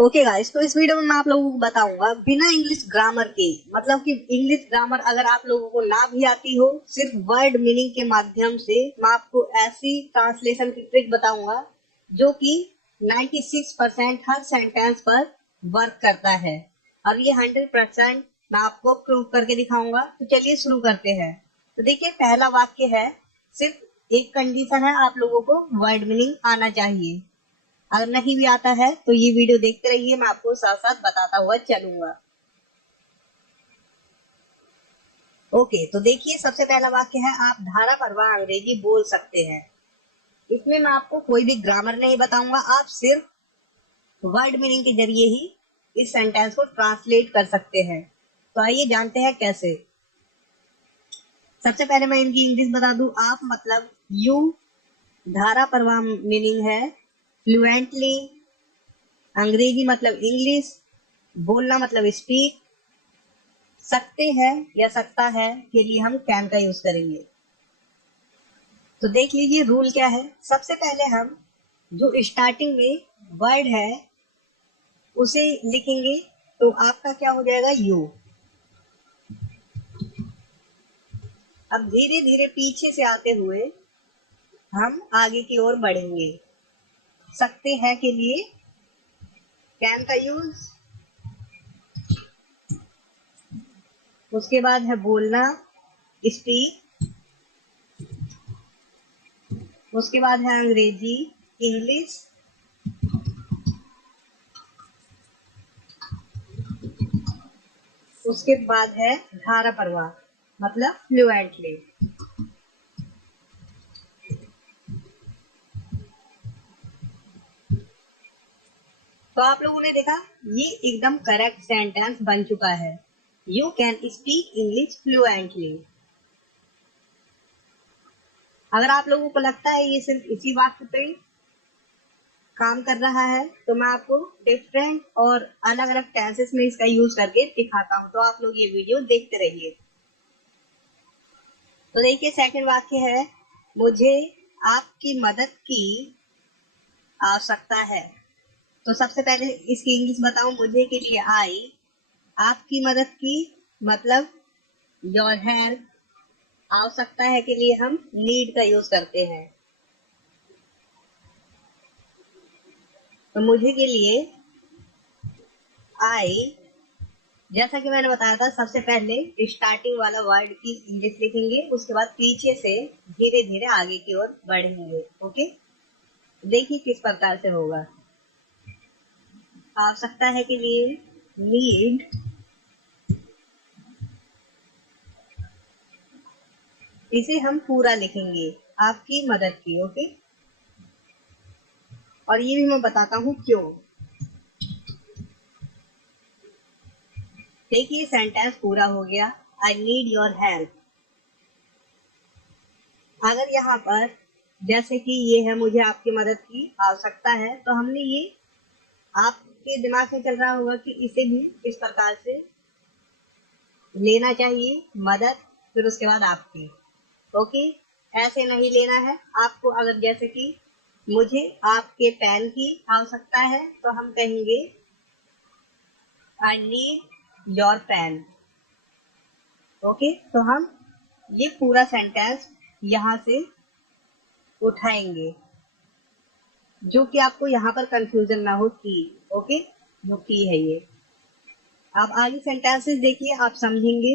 Okay guys, तो इस video में मैं आप लोगों को बताऊंगा बिना इंग्लिश ग्रामर के, मतलब कि इंग्लिश ग्रामर अगर आप लोगों को ना भी आती हो, सिर्फ वर्ड मीनिंग के माध्यम से मैं आपको ऐसी ट्रांसलेशन की ट्रिक बताऊंगा जो कि 96% हर सेंटेंस पर वर्क करता है और ये 100% मैं आपको प्रूव करके दिखाऊंगा। तो चलिए शुरू करते हैं। तो देखिए, पहला वाक्य है, सिर्फ एक कंडीशन है, आप लोगों को वर्ड मीनिंग आना चाहिए। अगर नहीं भी आता है तो ये वीडियो देखते रहिए, मैं आपको साथ साथ बताता हुआ चलूंगा। ओके, तो देखिए, सबसे पहला वाक्य है, आप धारा प्रवाह अंग्रेजी बोल सकते हैं। इसमें मैं आपको कोई भी ग्रामर नहीं बताऊंगा, आप सिर्फ वर्ड मीनिंग के जरिए ही इस सेंटेंस को ट्रांसलेट कर सकते हैं। तो आइए जानते हैं कैसे। सबसे पहले मैं इनकी इंग्लिश बता दूं। आप मतलब यू, धारा प्रवाह मीनिंग है फ्लुएंटली, अंग्रेजी मतलब इंग्लिश, बोलना मतलब स्पीक, सकते हैं या सकता है के लिए हम कैन का यूज करेंगे। तो देख लीजिए रूल क्या है। सबसे पहले हम जो स्टार्टिंग में वर्ड है उसे लिखेंगे, तो आपका क्या हो जाएगा, यू। अब धीरे धीरे पीछे से आते हुए हम आगे की ओर बढ़ेंगे। सकते हैं के लिए कैन का यूज, उसके बाद है बोलना स्पीक, उसके बाद है अंग्रेजी इंग्लिश, उसके बाद है धारा प्रवाह मतलब फ्लुएंटली। तो आप लोगों ने देखा, ये एकदम करेक्ट सेंटेंस बन चुका है। You can speak English fluently. अगर आप लोगों को लगता है ये सिर्फ इसी वाक्य पे काम कर रहा है, तो मैं आपको डिफरेंट और अलग अलग टेंसेस में इसका यूज करके दिखाता हूँ। तो आप लोग ये वीडियो देखते रहिए। तो देखिए, सेकंड वाक्य है, मुझे आपकी मदद की आवश्यकता है। तो सबसे पहले इसकी इंग्लिश बताऊं। मुझे के लिए आई, आपकी मदद की मतलब योर हेल्प, आवश्यकता है के लिए हम नीड का यूज करते हैं। तो मुझे के लिए आई, जैसा कि मैंने बताया था, सबसे पहले स्टार्टिंग वाला वर्ड की इंग्लिश लिखेंगे, उसके बाद पीछे से धीरे धीरे आगे की ओर बढ़ेंगे। ओके, देखिए किस प्रकार से होगा। आवश्यकता है के लिए नीड, इसे हम पूरा लिखेंगे, आपकी मदद की। ओके, और ये भी मैं बताता हूँ क्यों। देखिए, सेंटेंस पूरा हो गया, आई नीड योर हेल्प। अगर यहाँ पर जैसे कि ये है, मुझे आपकी मदद की आवश्यकता है, तो हमने ये, आपके दिमाग में चल रहा होगा कि इसे भी इस प्रकार से लेना चाहिए, मदद फिर उसके बाद आपकी। ओके, ऐसे नहीं लेना है आपको। अगर जैसे कि मुझे आपके पेन की आवश्यकता है, तो हम कहेंगे I need your pen. Okay, तो हम ये पूरा सेंटेंस यहाँ से उठाएंगे, जो कि आपको यहाँ पर कंफ्यूजन ना हो कि। ओके, जो की है ये। आप आगे सेंटेंसेस देखिए, आप समझेंगे।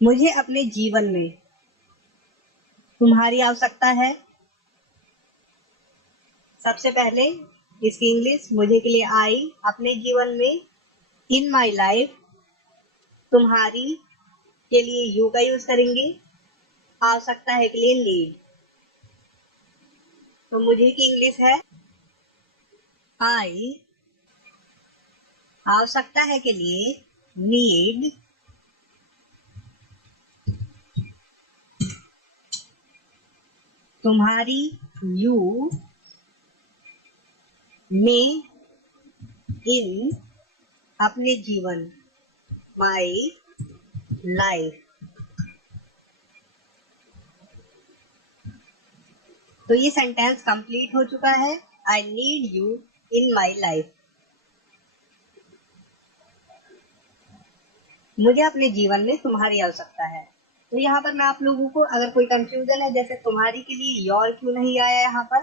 मुझे अपने जीवन में तुम्हारी आवश्यकता है। सबसे पहले इसकी इंग्लिश, मुझे के लिए आई, अपने जीवन में इन माई लाइफ, तुम्हारी के लिए यू का यूज करेंगे, आवश्यकता है के लिए नीड। तो मुझे की इंग्लिश है आई, आवश्यकता है के लिए नीड, तुम्हारी यू में इन अपने जीवन माई लाइफ। तो ये सेंटेंस कंप्लीट हो चुका है। I need you in my life. मुझे अपने जीवन में तुम्हारी आवश्यकता है। तो यहाँ पर मैं आप लोगों को, अगर कोई कंफ्यूजन है जैसे तुम्हारी के लिए योर क्यों नहीं आया यहाँ पर,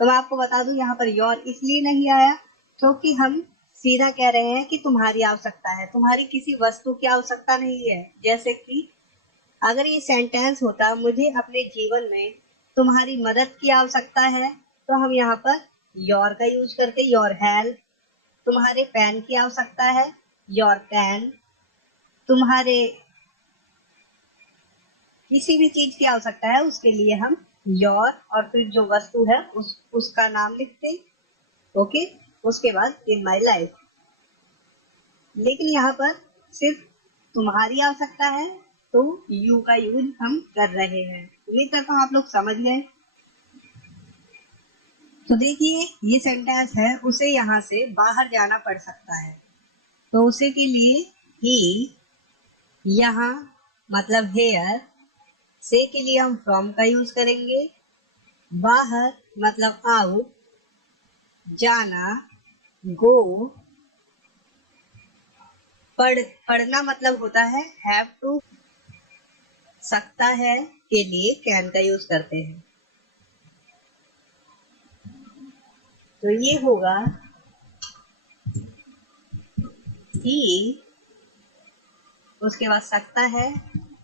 तो मैं आपको बता दूं यहाँ पर योर इसलिए नहीं आया क्योंकि हम सीधा कह रहे हैं कि तुम्हारी आवश्यकता है, तुम्हारी किसी वस्तु की आवश्यकता नहीं है। जैसे कि अगर ये सेंटेंस होता मुझे अपने जीवन में तुम्हारी मदद की आवश्यकता है, तो हम यहाँ पर योर का यूज करके योर हेल्प। तुम्हारे पेन की आवश्यकता है, योर पेन। तुम्हारे किसी भी चीज की आवश्यकता है उसके लिए हम योर और फिर जो वस्तु है उसका नाम लिखते। ओके, उसके बाद इन माई लाइफ। लेकिन यहाँ पर सिर्फ तुम्हारी आवश्यकता है तो यू का यूज हम कर रहे हैं। उम्मीद करता हूँ आप लोग समझ गए। तो देखिए ये सेंटेंस है, उसे यहाँ से बाहर जाना पड़ सकता है, तो उसे के लिए ही, यहाँ मतलब हेयर, से के लिए हम फ्रॉम का यूज करेंगे, बाहर मतलब आउट, जाना गो, पढ़ना मतलब होता है हैव टू, सकता है के लिए कैन का यूज करते हैं। तो ये होगा ही, उसके बाद सकता है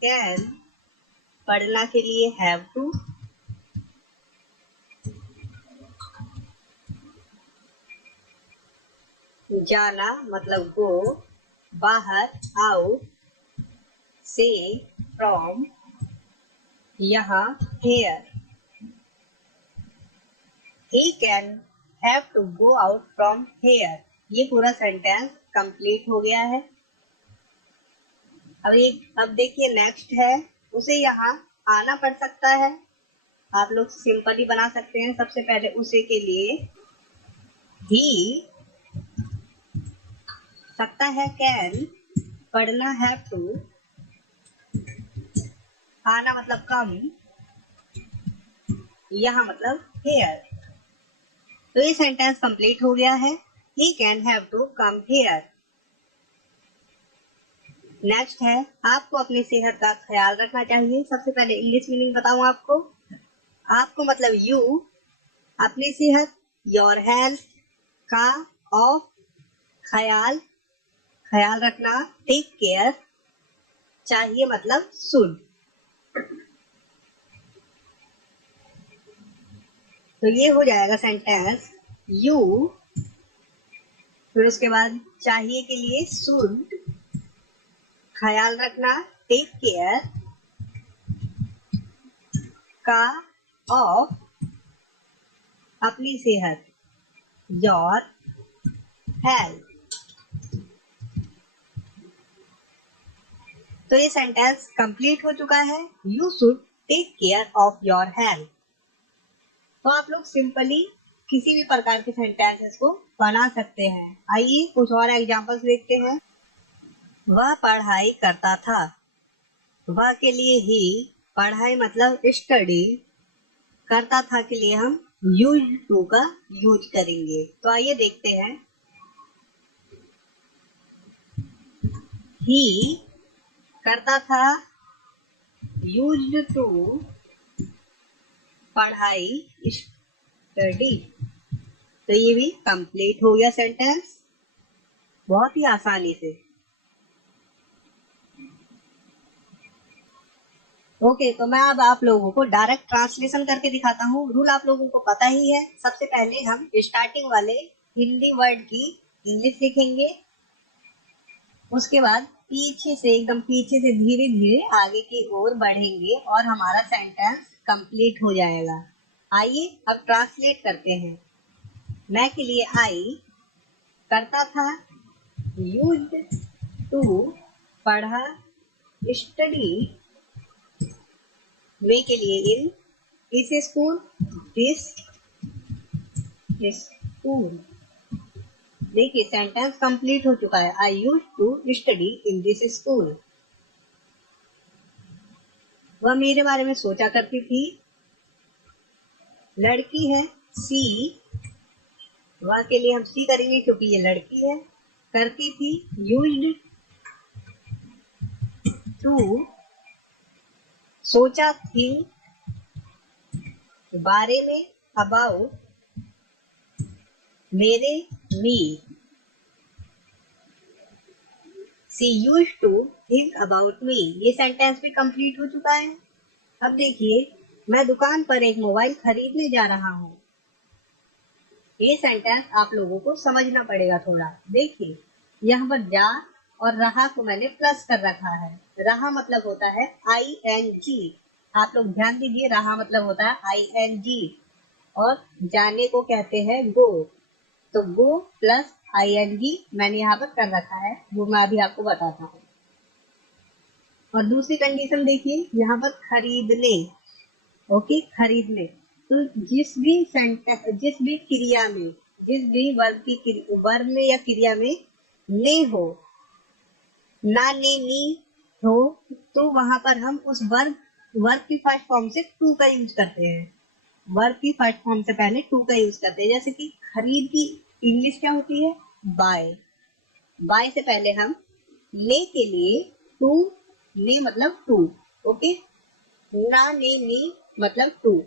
कैन, पढ़ना के लिए हैव टू, जाना मतलब गो, बाहर आउट, से फ्रॉम, यहाँ hair. He can have to go out from here। ये पूरा सेंटेंस कंप्लीट हो गया है। अब देखिए नेक्स्ट है, उसे यहाँ आना पड़ सकता है। आप लोग सिंपल ही बना सकते हैं। सबसे पहले उसे के लिए ही, सकता है कैन, पढ़ना हैव टू, आना मतलब कम, यहाँ मतलब हेयर। तो ये सेंटेंस कंप्लीट हो गया है। He can have to come here। Next है, आपको अपनी सेहत का ख्याल रखना चाहिए। सबसे पहले इंग्लिश मीनिंग बताऊं आपको। आपको मतलब यू, अपनी सेहत, योर हेल्थ, का, ऑफ, ख्याल, ख्याल रखना, टेक केयर, चाहिए मतलब शुड। तो ये हो जाएगा सेंटेंस यू, फिर उसके बाद चाहिए के लिए शुड, ख्याल रखना टेक केयर, का, ऑफ, अपनी सेहत योर हेल्थ। तो ये सेंटेंस कंप्लीट हो चुका है। You should take care of your health. तो आप लोग सिंपली किसी भी प्रकार के सेंटेंसेस को बना सकते हैं। आइए कुछ और एग्जांपल्स देखते हैं। वह पढ़ाई करता था, वह के लिए ही, पढ़ाई मतलब स्टडी, करता था के लिए हम यूज टू का यूज करेंगे। तो आइए देखते हैं। ही करता था, यूज्ड टू, पढ़ाई स्टडी। तो ये भी कंप्लीट हो गया सेंटेंस बहुत ही आसानी से। ओके, तो मैं अब आप लोगों को डायरेक्ट ट्रांसलेशन करके दिखाता हूँ। रूल आप लोगों को पता ही है। सबसे पहले हम स्टार्टिंग वाले हिंदी वर्ड की इंग्लिश लिखेंगे, उसके बाद पीछे से, एकदम पीछे से धीरे धीरे आगे की ओर बढ़ेंगे और हमारा सेंटेंस कंप्लीट हो जाएगा। आइए अब ट्रांसलेट करते हैं। मैं के लिए आई, करता था यूज्ड टू, पढ़ा स्टडी, वे के लिए इन, इस स्कूल, दिस स्कूल। देखिए सेंटेंस कंप्लीट हो चुका है। I use to study in this school. वह मेरे बारे में सोचा करती थी। लड़की है सी, वह के लिए हम सी करेंगे क्योंकि ये लड़की है। करती थी, यूज्ड टू, सोचा, थिंक, बारे में, अबाउट, मेरे, me. She use to think about me. ये सेंटेंस भी कंप्लीट हो चुका है। अब देखिए, मैं दुकान पर एक मोबाइल खरीदने जा रहा हूँ। ये सेंटेंस आप लोगों को समझना पड़ेगा थोड़ा। देखिए, यहाँ पर जा और रहा को मैंने प्लस कर रखा है। रहा मतलब होता है ING। आप लोग ध्यान दीजिए, रहा मतलब होता है ING और जाने को कहते हैं गो। तो गो प्लस ING मैंने यहाँ पर कर रखा है, वो मैं अभी आपको बताता हूँ। और दूसरी कंडीशन देखिए, यहाँ पर खरीदने, ओके, खरीदने। तो जिस भी क्रिया में, जिस भी वर्ब में या क्रिया में ने हो, ना ने नी हो, तो वहां पर हम उस वर्ब की फर्स्ट फॉर्म से टू का यूज करते हैं। वर्ब की फर्स्ट फॉर्म से पहले टू का यूज करते हैं। जैसे कि खरीद की इंग्लिश क्या होती है? बाय। बाय से पहले हम ले के लिए टू, ने मतलब टू, ओके, ना ने नी मतलब टू।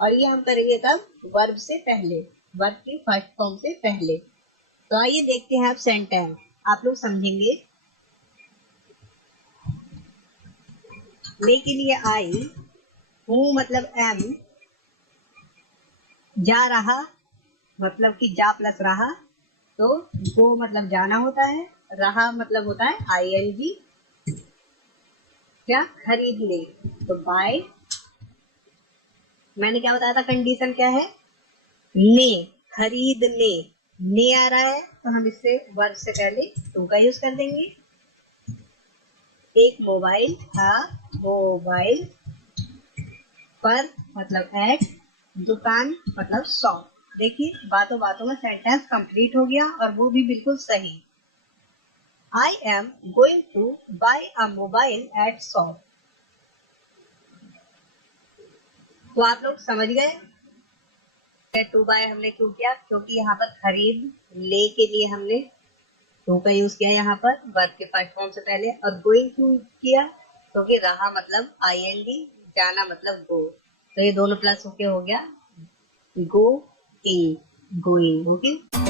और ये हम करेंगे कब? वर्ब से पहले, वर्ब की फर्स्ट फॉर्म से पहले। तो आइए देखते हैं अब सेंटेंस, आप लोग समझेंगे। मैं के लिए आई, हूँ मतलब एम, जा रहा मतलब कि जा प्लस रहा, तो गो मतलब जाना होता है, रहा मतलब होता है ING, क्या? खरीदने। तो बाय, मैंने क्या बताया था, कंडीशन क्या है? ने, खरीदने, ने आ रहा है तो हम इससे वर्ब से पहले टू का यूज कर देंगे। एक मोबाइल था, मोबाइल, पर मतलब एट, दुकान मतलब शॉप। देखिए, बातों बातों में सेंटेंस कंप्लीट हो गया और वो भी बिल्कुल सही। I am going to buy a mobile at shop. तो आप लोग समझ गए टू बाय हमने क्यों किया? क्योंकि यहाँ पर खरीद ले के लिए हमने टू का यूज किया यहाँ पर वर्ब के फर्स्ट फॉर्म से पहले। और गोइंग क्यों किया? क्योंकि रहा मतलब ING, जाना मतलब गो। तो ये दोनों प्लस होके हो गया गो इन, गोइंग, ओके।